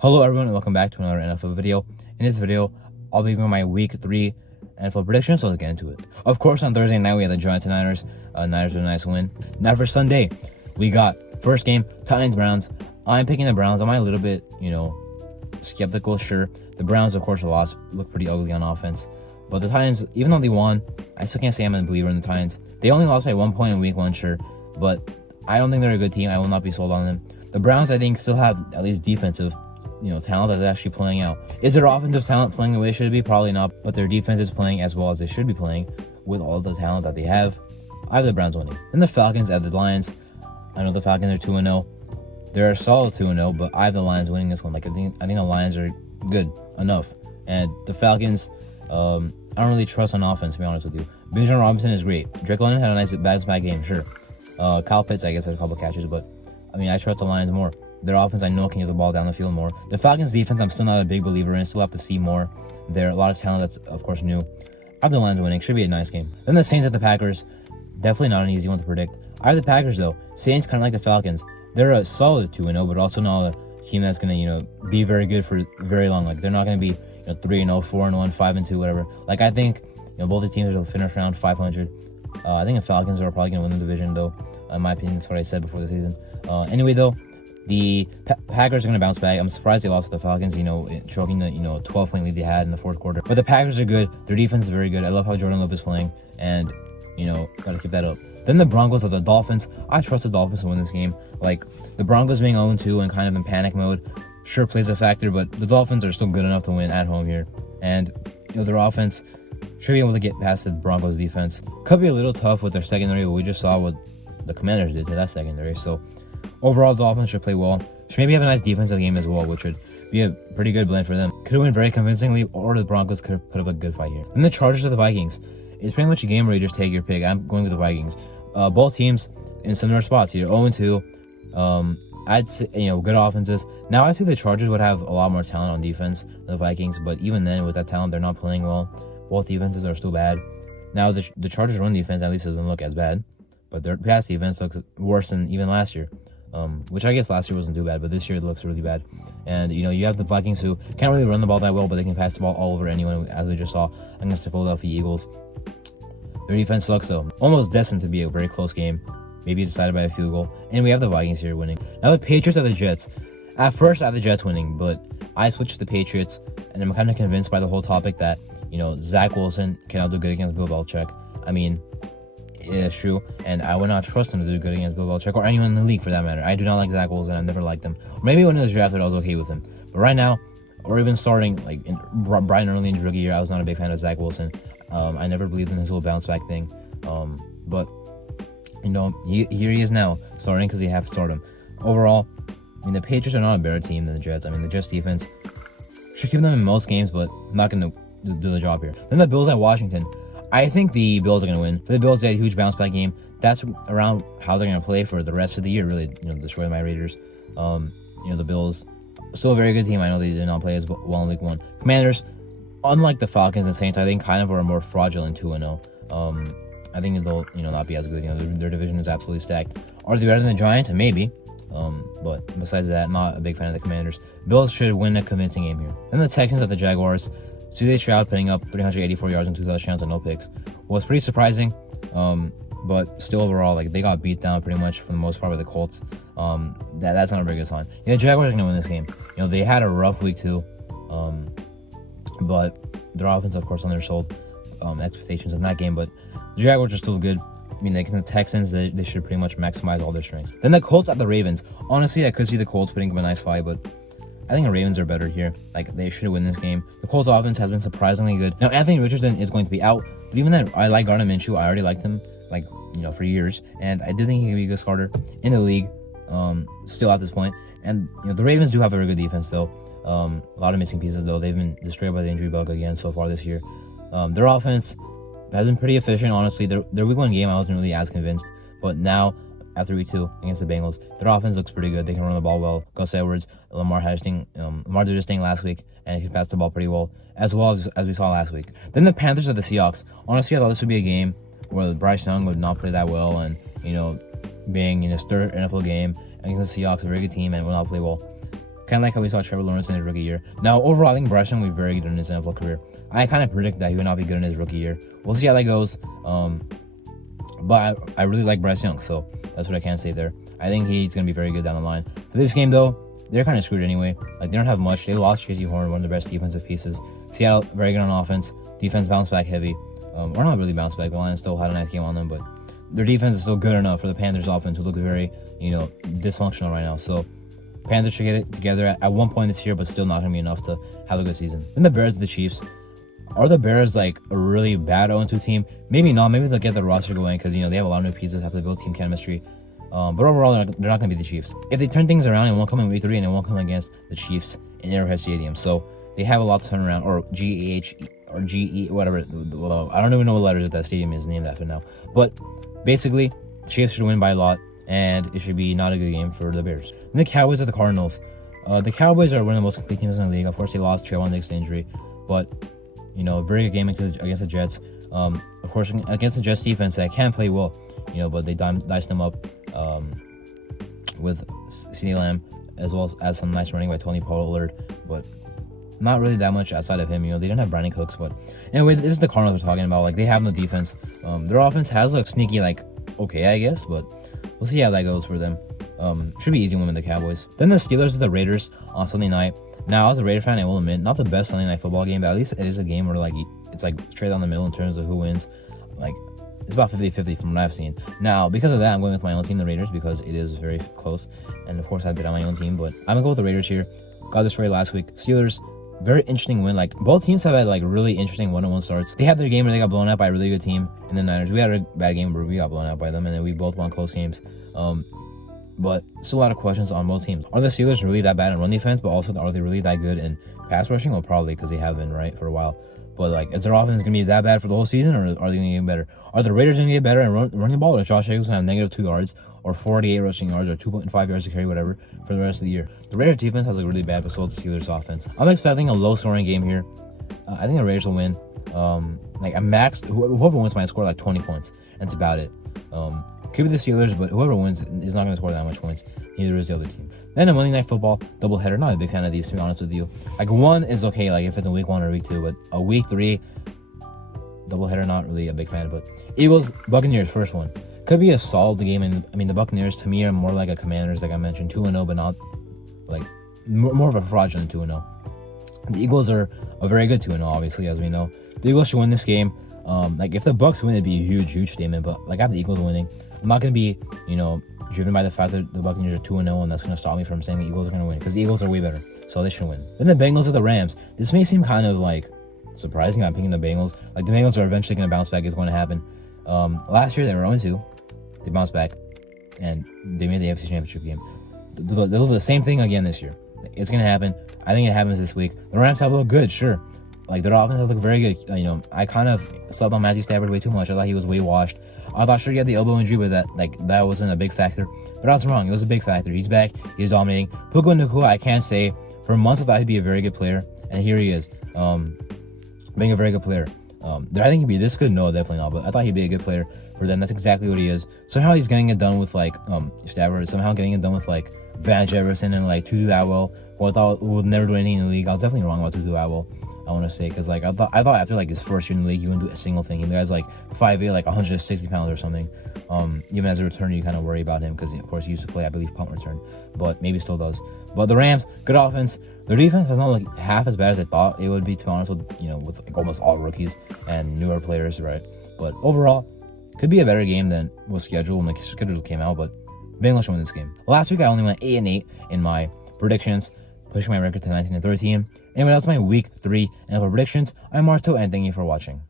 Hello everyone and welcome back to another NFL video. In this video, I'll be giving my week 3 NFL predictions, so let's get into it. Of course, on Thursday night we had the Giants and Niners. Niners with a nice win. Now for Sunday, we got first game, Titans-Browns. I'm picking the Browns. I'm a little bit, skeptical, sure. The Browns, of course, lost, look pretty ugly on offense. But the Titans, even though they won, I still can't say I'm a believer in the Titans. They only lost by 1 point in week 1, sure. But I don't think they're a good team. I will not be sold on them. The Browns, I think, still have at least defensive talent that's actually playing out. Is their offensive talent playing the way it should be? Probably not, but their defense is playing as well as they should be playing with all the talent that they have. I have the Browns winning. Then the Falcons at the Lions. I know the Falcons are 2-0. They're a solid 2-0, but I have the Lions winning this one. I think the Lions are good enough. And the Falcons, I don't really trust on offense, to be honest with you. Bijan Robinson is great. Drake London had a nice bounce-back game, sure. Kyle Pitts, I guess, had a couple catches, but I trust the Lions more. Their offense, I know, can get the ball down the field more. The Falcons' defense, I'm still not a big believer in. Still have to see more. There are a lot of talent that's, of course, new. I have the Lions winning. Should be a nice game. Then the Saints at the Packers. Definitely not an easy one to predict. I have the Packers, though. Saints, kind of like the Falcons. They're a solid 2-0, but also not a team that's going to, be very good for very long. Like, they're not going to be 3-0, 4-1, 5-2, whatever. Like, I think, both the teams will finish around 500. I think the Falcons are probably going to win the division, though. In my opinion, that's what I said before the season. Anyway, though, the Packers are going to bounce back. I'm surprised they lost to the Falcons, choking the 12-point lead they had in the fourth quarter. But the Packers are good. Their defense is very good. I love how Jordan Love is playing, and got to keep that up. Then the Broncos are the Dolphins. I trust the Dolphins to win this game. Like, the Broncos being 0-2 and kind of in panic mode sure plays a factor, but the Dolphins are still good enough to win at home here. And their offense should be able to get past the Broncos defense. Could be a little tough with their secondary, but we just saw what the Commanders did to that secondary. So overall, the offense should play well. Should maybe have a nice defensive game as well, which would be a pretty good blend for them. Could win very convincingly, or the Broncos could have put up a good fight here. Then the Chargers of the Vikings. It's pretty much a game where you just take your pick. I'm going with the Vikings. Both teams in similar spots here, 0-2. I'd say, good offenses. Now, I see the Chargers would have a lot more talent on defense than the Vikings, but even then, with that talent, they're not playing well. Both defenses are still bad. Now, the Chargers' run defense at least doesn't look as bad, but their pass defense looks worse than even last year. Which I guess last year wasn't too bad, but this year it looks really bad. And, you have the Vikings who can't really run the ball that well, but they can pass the ball all over anyone, as we just saw against the Philadelphia Eagles. Their defense sucks, though. Almost destined to be a very close game, maybe decided by a field goal. And we have the Vikings here winning. Now the Patriots at the Jets. At first, I had the Jets winning, but I switched to the Patriots, and I'm kind of convinced by the whole topic that, Zach Wilson cannot do good against Bill Belichick. It's true, and I would not trust him to do good against Bill Belichick or anyone in the league for that matter. I do not like Zach Wilson. I've never liked him. Or maybe when he was drafted, I was okay with him. But right now, or even starting like in Brian early in his rookie year, I was not a big fan of Zach Wilson. I never believed in his whole bounce back thing. But here he is now, starting because you have to start him. Overall, the Patriots are not a better team than the Jets. The Jets defense should keep them in most games, but not going to do the job here. Then the Bills at Washington. I think the Bills are going to win. For the Bills, they had a huge bounce-back game. That's around how they're going to play for the rest of the year, really, destroy my Raiders. The Bills, still a very good team. I know they did not play as well in Week 1. Commanders, unlike the Falcons and Saints, I think kind of are more fraudulent 2-0. I think they'll, not be as good. Their division is absolutely stacked. Are they better than the Giants? Maybe. But besides that, not a big fan of the Commanders. Bills should win a convincing game here. Then the Texans at the Jaguars. C.J. Stroud putting up 384 yards and 2 touchdowns and no picks was pretty surprising, but still overall, they got beat down pretty much for the most part by the Colts. That's not a very good sign. The Jaguars are going to win this game. They had a rough week too, but their offense, of course, undersold expectations in that game. But the Jaguars are still good. The Texans, they should pretty much maximize all their strengths. Then the Colts at the Ravens. Honestly, I could see the Colts putting up a nice fight, but I think the Ravens are better here. They should win this game. The Colts offense has been surprisingly good. Now, Anthony Richardson is going to be out, but even then, I like Gardner Minshew. I already liked him, for years, and I did think he could be a good starter in the league, still at this point. And, the Ravens do have a very good defense, though. A lot of missing pieces, though. They've been destroyed by the injury bug again so far this year. Their offense has been pretty efficient, honestly. Their Week 1 game, I wasn't really as convinced, but now, after Week 2 against the Bengals, their offense looks pretty good. They can run the ball well. Gus Edwards, Lamar did his thing last week, and he can pass the ball pretty well as we saw last week. Then the Panthers at the Seahawks. Honestly, I thought this would be a game where Bryce Young would not play that well, and being in his third NFL game against the Seahawks, a very good team, and will not play well. Kind of like how we saw Trevor Lawrence in his rookie year. Now, overall, I think Bryce Young will be very good in his NFL career. I kind of predict that he will not be good in his rookie year. We'll see how that goes. But I really like Bryce Young, so that's what I can say there. I think he's going to be very good down the line. For this game, though, they're kind of screwed anyway. Like, they don't have much. They lost Tracy Horn, one of the best defensive pieces. Seattle, very good on offense. Defense bounced back heavy. Or not really bounced back. The Lions still had a nice game on them, but their defense is still good enough for the Panthers offense, who looks very, dysfunctional right now. So Panthers should get it together at one point this year, but still not going to be enough to have a good season. Then the Bears and the Chiefs. Are the Bears like a really bad 0-2 team? Maybe not. Maybe they'll get the roster going because, they have a lot of new pieces, have to build team chemistry. But overall, they're not going to be the Chiefs. If they turn things around, it won't come in week 3 and it won't come against the Chiefs in Arrowhead Stadium. So they have a lot to turn around, or GH or GE, whatever. I don't even know what letters that stadium is named after now. But basically, the Chiefs should win by a lot, and it should be not a good game for the Bears. And the Cowboys are the Cardinals. The Cowboys are one of the most complete teams in the league. Of course, they lost Trayvon Diggs to injury, but very good game against the Jets. Of course, against the Jets defense that can play well, but they diced them up with CeeDee Lamb, as well as some nice running by Tony Pollard, but not really that much outside of him. They didn't have Brandon Cooks, but anyway, this is the Cardinals we're talking about. Like, they have no defense. Their offense has looked sneaky, okay, I guess, but we'll see how that goes for them. Should be easy win with the Cowboys. Then the Steelers and the Raiders on Sunday night. Now, as a Raider fan, I will admit, not the best Sunday night football game, but at least it is a game where it's straight down the middle in terms of who wins. It's about 50-50 from what I've seen. Now, because of that, I'm going with my own team, the Raiders, because it is very close. And of course, I bet on my own team, but I'm gonna go with the Raiders here. Got destroyed last week. Steelers, very interesting win. Both teams have had really interesting 1-1 starts. They had their game where they got blown out by a really good team, and the Niners, we had a bad game where we got blown out by them, and then we both won close games. But still a lot of questions on both teams. Are the Steelers really that bad in run defense, but also are they really that good in pass rushing? Well, probably, because they have been, right, for a while. But, is their offense going to be that bad for the whole season, or are they going to get better? Are the Raiders going to get better and running the ball, or is Josh Jacobs going to have -2 yards, or 48 rushing yards, or 2.5 yards to carry, whatever, for the rest of the year? The Raiders defense has looked really bad, but so does the Steelers offense. I'm expecting a low-scoring game here. I think the Raiders will win. A max, whoever wins might score 20 points. That's about it. Could be the Steelers, but whoever wins is not going to score that much points. Neither is the other team. Then a Monday Night Football doubleheader. Not a big fan of these, to be honest with you. One is okay, if it's a week 1 or week 2, but a week 3 doubleheader, not really a big fan. But Eagles Buccaneers, first one, could be a solid game. And the Buccaneers to me are more like a Commanders, like I mentioned, 2-0, but not more of a fraudulent 2-0. The Eagles are a very good 2-0, obviously, as we know. The Eagles should win this game. If the Bucs win, it'd be a huge statement. But I have the Eagles winning. I'm not going to be, driven by the fact that the Buccaneers are 2-0, and that's going to stop me from saying the Eagles are going to win, because the Eagles are way better, so they should win. Then the Bengals are the Rams. This may seem kind of surprising. I'm picking the Bengals. The Bengals are eventually going to bounce back. It's going to happen. Last year they were 0-2. They bounced back, and they made the AFC Championship game. They'll do the same thing again this year. It's going to happen. I think it happens this week. The Rams have looked good, sure. Their offense has looked very good. I kind of slept on Matthew Stafford way too much. I thought he was way washed. I thought sure he had the elbow injury, but that wasn't a big factor. But I was wrong. It was a big factor. He's back. He's dominating. Puka Nacua, I can't say. For months I thought he'd be a very good player, and here he is, being a very good player. Did I think he'd be this good? No, definitely not. But I thought he'd be a good player for them. That's exactly what he is. Somehow he's getting it done with Stafford. Somehow getting it done with Van Jefferson and Tutu Atwell, who I thought would never do anything in the league. I was definitely wrong about Tutu Atwell, I want to say, because I thought after his first year in the league, he wouldn't do a single thing. The guy's 5'8", 160 pounds or something. Even as a returner, you kind of worry about him because, of course, he used to play, I believe, punt return, but maybe still does. But the Rams, good offense. Their defense has not looked half as bad as I thought it would be, to be honest with, with almost all rookies and newer players, right? But overall, could be a better game than was scheduled when the schedule came out, but Bengals should win this game. Last week, I only went 8-8 in my predictions, pushing my record to 19-13. Anyway, that's my week 3 NFL predictions. I'm Marto, and thank you for watching.